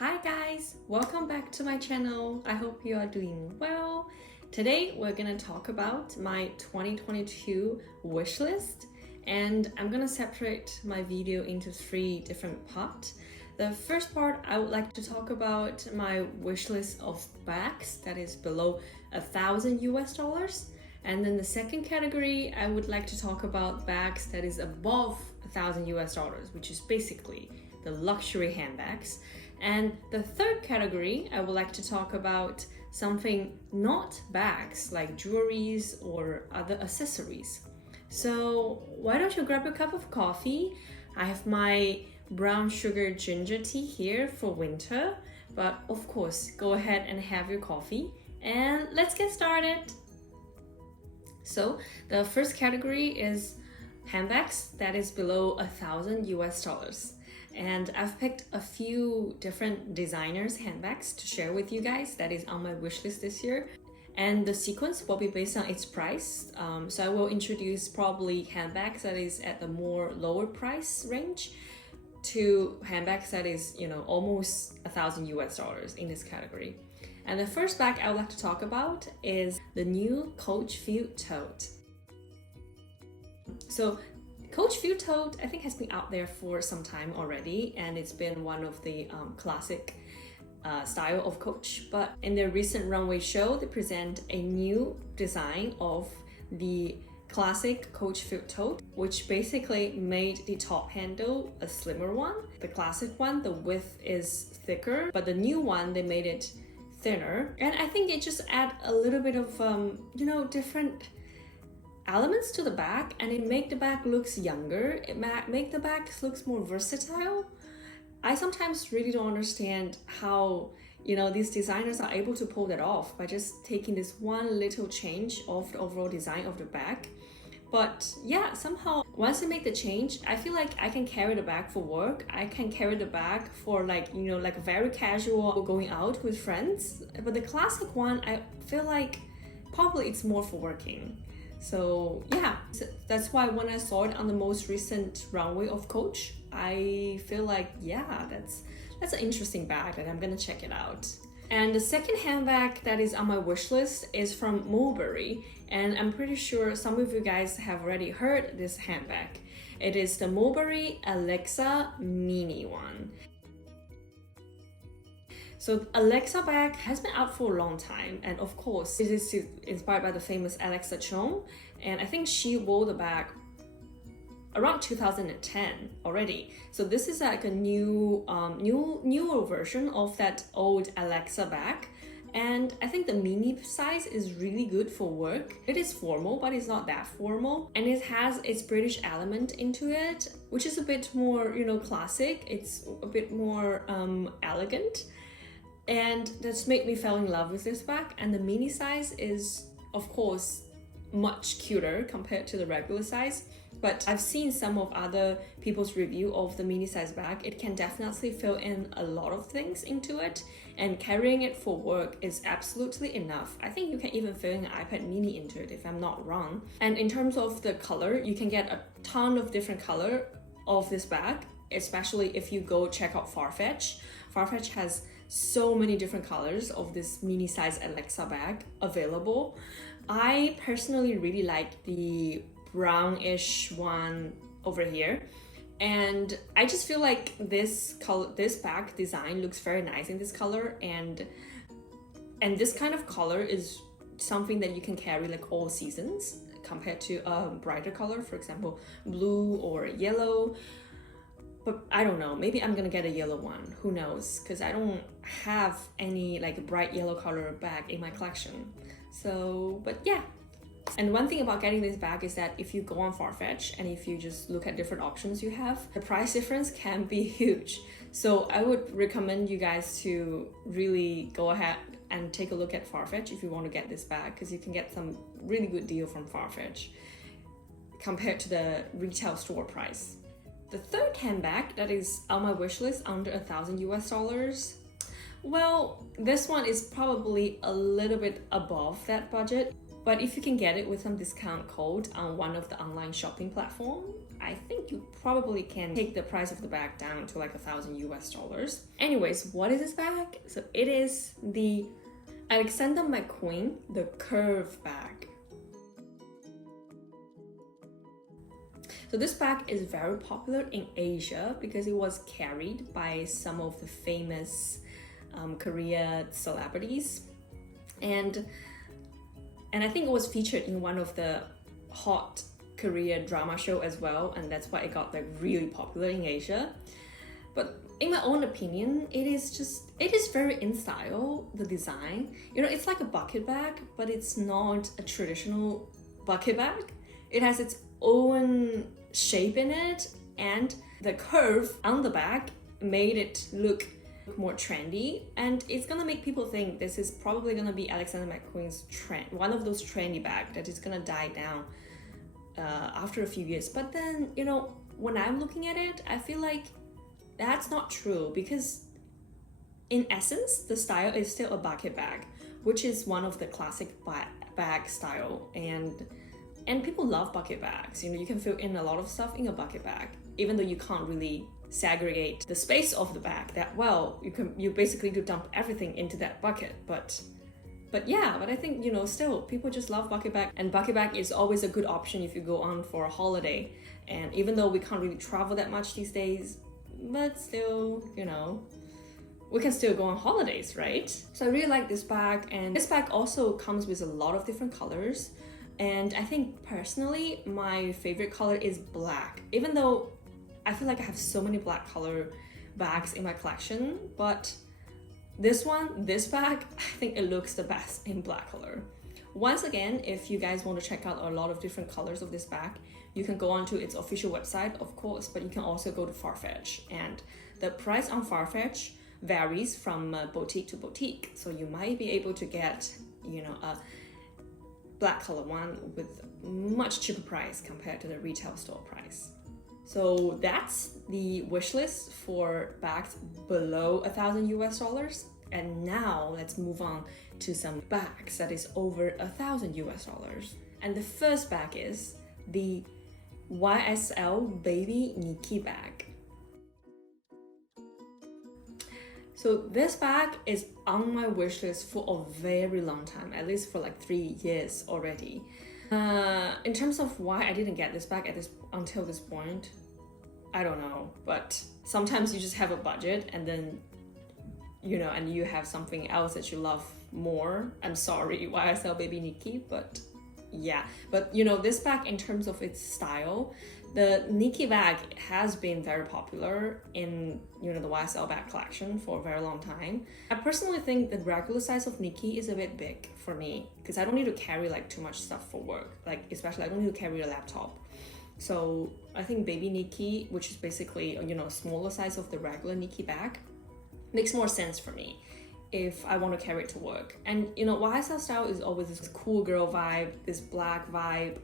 Hi guys, welcome back to my channel. I hope you are doing well. Today we're gonna talk about my 2022 wish list, and I'm gonna separate my video into three different parts. The first part, I would like to talk about my wish list of bags that is below $1,000 US. And then the second category, I would like to talk about bags that is above $1,000 US, which is basically the luxury handbags. And the third category, I would like to talk about something not bags like jewelries or other accessories. So why don't you grab a cup of coffee? I have my brown sugar ginger tea here for winter, but of course, go ahead and have your coffee and let's get started. So the first category is handbags that is below $1,000 US. And I've picked a few different designers handbags to share with you guys that is on my wish list this year. And the sequence will be based on its price. So I will introduce probably handbags that is at the more lower price range to handbags that is, almost $1,000 US in this category. And the first bag I would like to talk about is the new Coach Field Tote. So Coach Field Tote, I think, has been out there for some time already, and it's been one of the classic style of Coach. But in their recent runway show, they present a new design of the classic Coach Field Tote, which basically made the top handle a slimmer one. The classic one, the width is thicker, but the new one, they made it thinner. And I think it just add a little bit of, different elements to the bag, and it make the bag looks younger. It make the bag looks more versatile. I sometimes really don't understand how these designers are able to pull that off by just taking this one little change of the overall design of the bag. But yeah, somehow once I make the change, I feel like I can carry the bag for work. I can carry the bag for like very casual going out with friends. But the classic one, I feel like probably it's more for working. So yeah, that's why when I saw it on the most recent runway of Coach, I feel like, yeah, that's an interesting bag and I'm gonna check it out. And the second handbag that is on my wish list is from Mulberry, and I'm pretty sure some of you guys have already heard this handbag. It is the Mulberry Alexa Mini one. So Alexa bag has been out for a long time, and of course it is inspired by the famous Alexa Chung, and I think she wore the bag around 2010 already. So this is like a newer version of that old Alexa bag, and I think the mini size is really good for work. It is formal, but it's not that formal, and it has its British element into it, which is a bit more classic. It's a bit more elegant. And that's made me fall in love with this bag. And the mini size is, of course, much cuter compared to the regular size. But I've seen some of other people's review of the mini size bag. It can definitely fill in a lot of things into it. And carrying it for work is absolutely enough. I think you can even fill in an iPad mini into it if I'm not wrong. And in terms of the color, you can get a ton of different color of this bag, especially if you go check out Farfetch. Farfetch has so many different colors of this mini size Alexa bag available. I personally really like the brownish one over here, and I just feel like this bag design looks very nice in this color, and this kind of color is something that you can carry like all seasons compared to a brighter color, for example blue or yellow. But I don't know, maybe I'm gonna get a yellow one, who knows, because I don't have any like bright yellow color bag in my collection. So, but yeah. And one thing about getting this bag is that if you go on Farfetch and if you just look at different options you have, the price difference can be huge. So I would recommend you guys to really go ahead and take a look at Farfetch if you want to get this bag, because you can get some really good deal from Farfetch compared to the retail store price. The third handbag that is on my wish list under $1,000 US, well, this one is probably a little bit above that budget. But if you can get it with some discount code on one of the online shopping platform, I think you probably can take the price of the bag down to like $1,000 US. Anyways, what is this bag? So it is the Alexander McQueen, the curve bag. So this bag is very popular in Asia because it was carried by some of the famous Korea celebrities, and I think it was featured in one of the hot Korea drama show as well, and that's why it got like really popular in Asia. But in my own opinion, it is very in style, the design. You know, it's like a bucket bag, but it's not a traditional bucket bag. It has its own shape in it, and the curve on the bag made it look more trendy, and it's gonna make people think this is probably gonna be Alexander McQueen's trend, one of those trendy bags that is gonna die down after a few years. But then, you know, when I'm looking at it, I feel like that's not true, because in essence the style is still a bucket bag, which is one of the classic bag style, and people love bucket bags. You know, you can fill in a lot of stuff in a bucket bag, even though you can't really segregate the space of the bag that well. You basically do dump everything into that bucket, but yeah, but I think, you know, still people just love bucket bag, and bucket bag is always a good option if you go on for a holiday. And even though we can't really travel that much these days, but still, you know, we can still go on holidays, right? So I really like this bag, and this bag also comes with a lot of different colors, and I think personally my favorite color is black, even though I feel like I have so many black color bags in my collection, but this bag, I think it looks the best in black color. Once again, if you guys want to check out a lot of different colors of this bag, you can go onto its official website, of course, but you can also go to Farfetch, and the price on Farfetch varies from boutique to boutique. So you might be able to get, you know, a black color one with much cheaper price compared to the retail store price. So that's the wish list for bags below $1,000 US. And now let's move on to some bags that is over $1,000 US. And the first bag is the YSL Baby Niki bag. So this bag is on my wish list for a very long time, at least for like 3 years already. In terms of why I didn't get this bag until this point, I don't know, but sometimes you just have a budget and then, you know, and you have something else that you love more. I'm sorry, YSL Baby Niki, but yeah. But you know, this bag, in terms of its style, the Niki bag has been very popular in, you know, the YSL bag collection for a very long time. I personally think the regular size of Niki is a bit big for me, because I don't need to carry like too much stuff for work, like especially I don't need to carry a laptop. So I think Baby Niki, which is basically, you know, a smaller size of the regular Niki bag, makes more sense for me if I want to carry it to work. And you know, YSL style is always this cool girl vibe, this black vibe,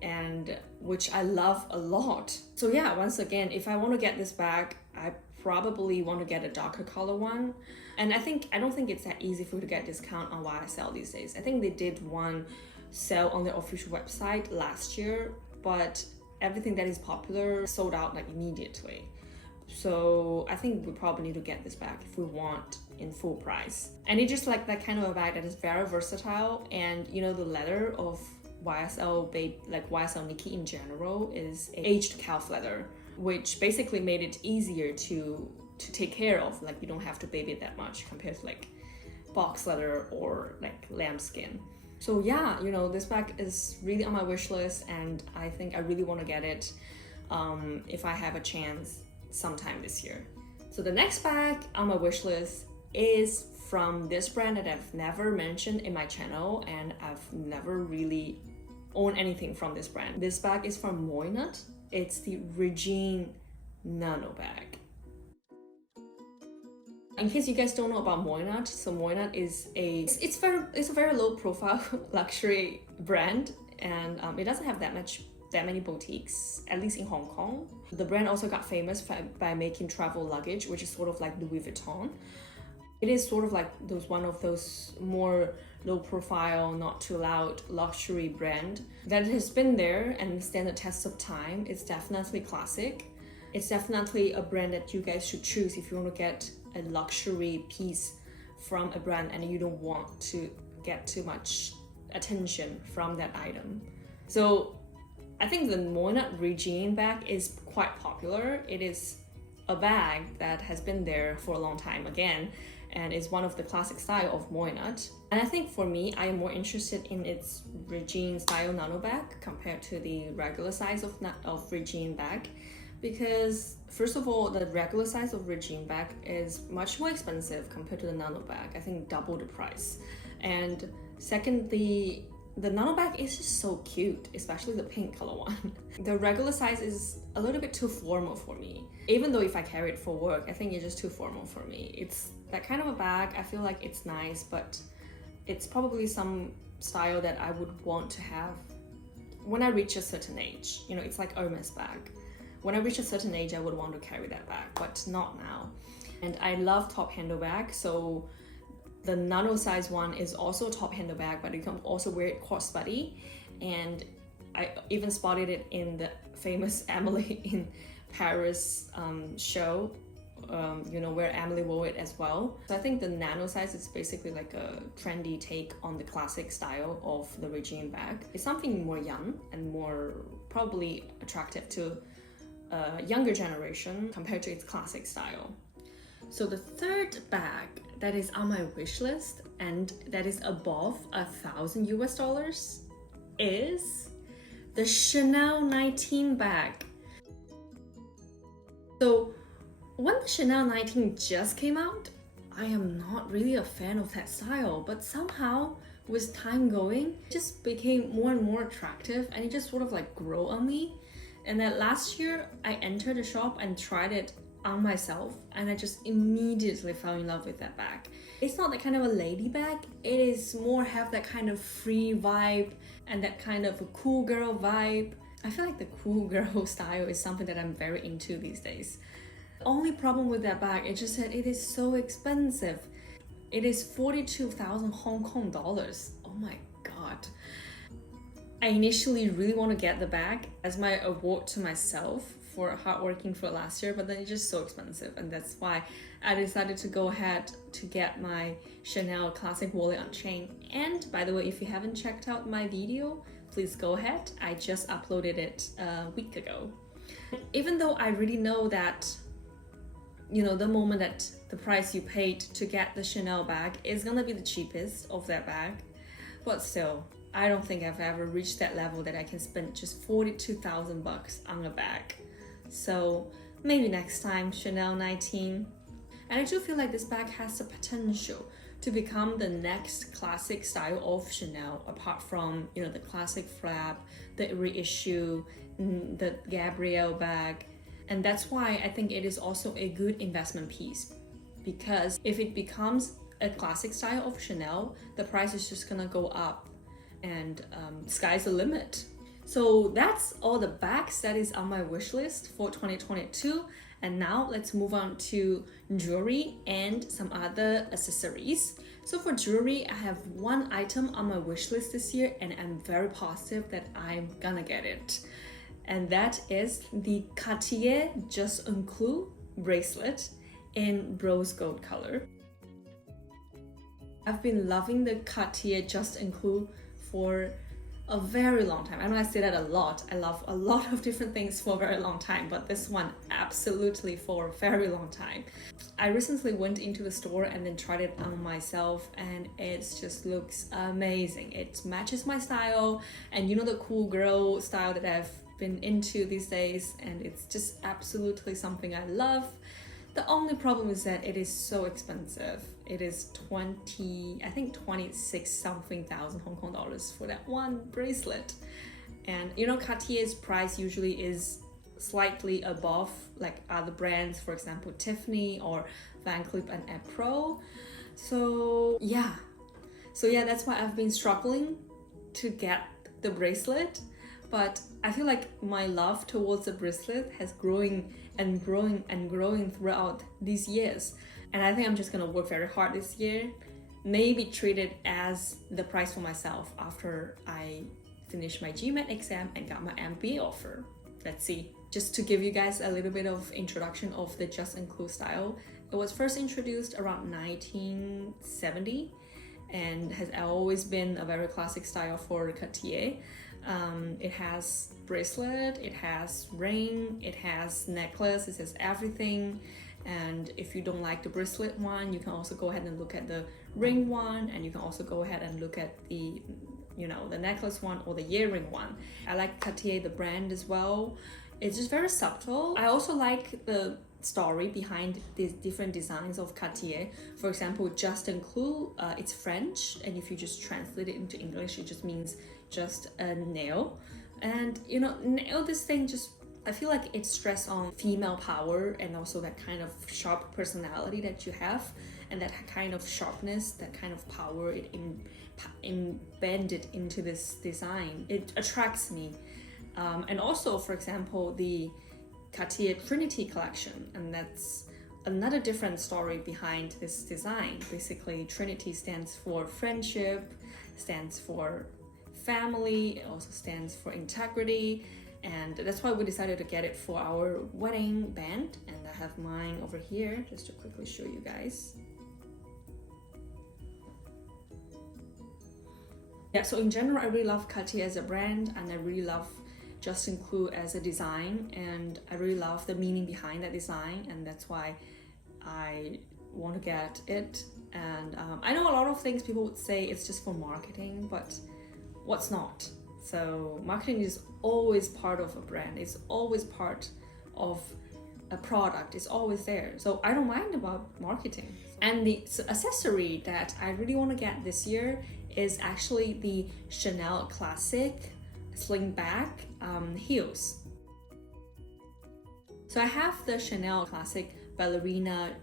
and which I love a lot. So yeah, once again, if I want to get this bag, I probably want to get a darker color one. And I don't think it's that easy for you to get discount on YSL these days. I think they did one sale on their official website last year, but everything that is popular sold out like immediately. So I think we probably need to get this bag if we want in full price. And it's just like that kind of a bag that is very versatile, and you know, the leather of YSL YSL Niki in general is aged calf leather, which basically made it easier to take care of. Like, you don't have to baby it that much compared to like box leather or like lambskin. So yeah, you know, this bag is really on my wish list, and I think I really want to get it if I have a chance sometime this year. So the next bag on my wish list is from this brand that I've never mentioned in my channel, and I've never really owned anything from this brand. This bag is from Moynat. It's the Rejane Nano bag. In case you guys don't know about Moynat, so Moynat is it's a very low profile luxury brand, and it doesn't have that many boutiques, at least in Hong Kong. The brand also got famous by making travel luggage, which is sort of like Louis Vuitton. It is sort of like one of those more low profile, not too loud luxury brand that has been there and stand the test of time. It's definitely classic. It's definitely a brand that you guys should choose if you want to get a luxury piece from a brand and you don't want to get too much attention from that item. So I think the Moynat Rejane bag is quite popular. It is a bag that has been there for a long time again, and is one of the classic style of Moynat. And I think for me, I am more interested in its Rejane style nano bag compared to the regular size of Rejane bag, because first of all, the regular size of Rejane bag is much more expensive compared to the nano bag. I think double the price. And secondly, the nano bag is just so cute, especially the pink color one. The regular size is a little bit too formal for me. Even though if I carry it for work, I think it's just too formal for me. It's that kind of a bag. I feel like it's nice, but it's probably some style that I would want to have when I reach a certain age. You know, it's like Hermes bag. When I reach a certain age, I would want to carry that bag, but not now. And I love top handle bag, so the nano size one is also a top handle bag, but you can also wear it crossbody. And I even spotted it in the famous Emily in Paris show, where Emily wore it as well. So I think the nano size is basically like a trendy take on the classic style of the Rejane bag. It's something more young and more probably attractive to a younger generation compared to its classic style. So the third bag that is on my wish list and that is above $1,000 is the Chanel 19 bag. So when the Chanel 19 just came out, I am not really a fan of that style, but somehow with time going, it just became more and more attractive and it just sort of like grew on me. And then last year, I entered the shop and tried it on myself and I just immediately fell in love with that bag. It's not that kind of a lady bag, it is more have that kind of free vibe and that kind of a cool girl vibe. I feel like the cool girl style is something that I'm very into these days. The only problem with that bag is just that it is so expensive. It is 42,000 Hong Kong dollars. Oh my god. I initially really want to get the bag as my award to myself for hard working for last year, but then it's just so expensive, and that's why I decided to go ahead to get my Chanel classic wallet on chain. And by the way, if you haven't checked out my video, please go ahead. I just uploaded it a week ago. Even though I really know that, you know, the moment that the price you paid to get the Chanel bag is gonna be the cheapest of that bag, but still, I don't think I've ever reached that level that I can spend just 42,000 bucks on a bag. So maybe next time, Chanel 19. And I do feel like this bag has the potential to become the next classic style of Chanel, apart from, you know, the classic flap, the reissue, the Gabrielle bag. And that's why I think it is also a good investment piece, because if it becomes a classic style of Chanel, the price is just gonna go up and sky's the limit. So that's all the bags that is on my wish list for 2022. And now let's move on to jewelry and some other accessories. So for jewelry, I have one item on my wish list this year and I'm very positive that I'm gonna get it. And that is the Cartier Just Un Clou bracelet in rose gold color. I've been loving the Cartier Just Un Clou for a very long time. I know I say that a lot. I love a lot of different things for a very long time, but this one absolutely for a very long time. I recently went into the store and then tried it on myself and it just looks amazing. It matches my style and you know the cool girl style that I've been into these days, and it's just absolutely something I love. The only problem is that it is so expensive. It is 26 something thousand Hong Kong dollars for that one bracelet. And you know, Cartier's price usually is slightly above like other brands, for example, Tiffany or Van Cleef and Pro. So yeah, that's why I've been struggling to get the bracelet. But I feel like my love towards the bracelet has growing and growing and growing throughout these years. And I think I'm just gonna work very hard this year. Maybe treat it as the price for myself after I finish my GMAT exam and got my MBA offer. Let's see. Just to give you guys a little bit of introduction of the Just and Clou style. It was first introduced around 1970 and has always been a very classic style for Cartier. It has bracelet, it has ring, it has necklace, it has everything. And if you don't like the bracelet one, you can also go ahead and look at the ring one, and you can also go ahead and look at the, you know, the necklace one or the earring one. I like Cartier, the brand, as well. It's just very subtle. I also like the story behind these different designs of Cartier. For example, Just and Clou, it's French, and if you just translate it into English, it just means just a nail. And you know, nail, this thing just, I feel like it stress on female power and also that kind of sharp personality that you have, and that kind of sharpness, that kind of power, it embedded into this design. It attracts me. And also, for example, the Cartier Trinity collection, and that's another different story behind this design. Basically, Trinity stands for friendship, stands for family, it also stands for integrity, and that's why we decided to get it for our wedding band. And I have mine over here just to quickly show you guys. Yeah, so in general, I really love Cartier as a brand, and I really love Just and Clou as a design, and I really love the meaning behind that design, and that's why I want to get it. And I know a lot of things people would say it's just for marketing, but what's not? So marketing is always part of a brand, it's always part of a product, it's always there. So I don't mind about marketing. And the accessory that I really want to get this year is actually the Chanel Classic Slingback heels. So I have the Chanel Classic ballerina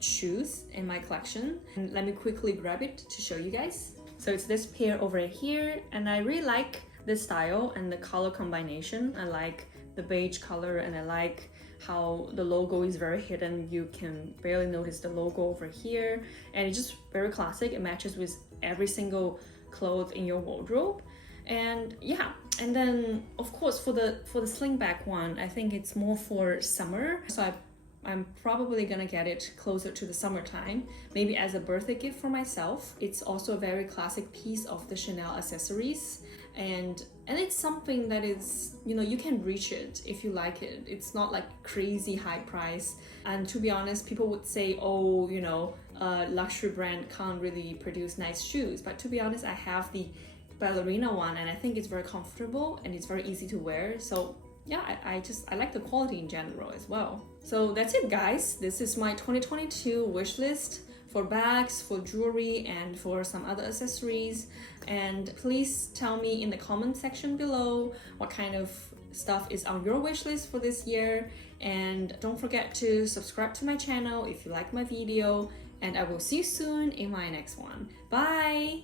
shoes in my collection, and let me quickly grab it to show you guys. So it's this pair over here, and I really like this style and the color combination. I like the beige color, and I like how the logo is very hidden. You can barely notice the logo over here, and it's just very classic. It matches with every single clothes in your wardrobe. And yeah, and then of course for the slingback one, I think it's more for summer, so I'm probably gonna get it closer to the summertime, maybe as a birthday gift for myself. It's also a very classic piece of the Chanel accessories, and it's something that is, you know, you can reach it if you like it. It's not like crazy high price, and to be honest, people would say, oh, you know, a luxury brand can't really produce nice shoes, but to be honest, I have the ballerina one, and I think it's very comfortable and it's very easy to wear. So yeah, I like the quality in general as well. So that's it, guys. This is my 2022 wish list for bags, for jewelry, and for some other accessories. And please tell me in the comment section below what kind of stuff is on your wish list for this year. And don't forget to subscribe to my channel if you like my video, and I will see you soon in my next one. Bye!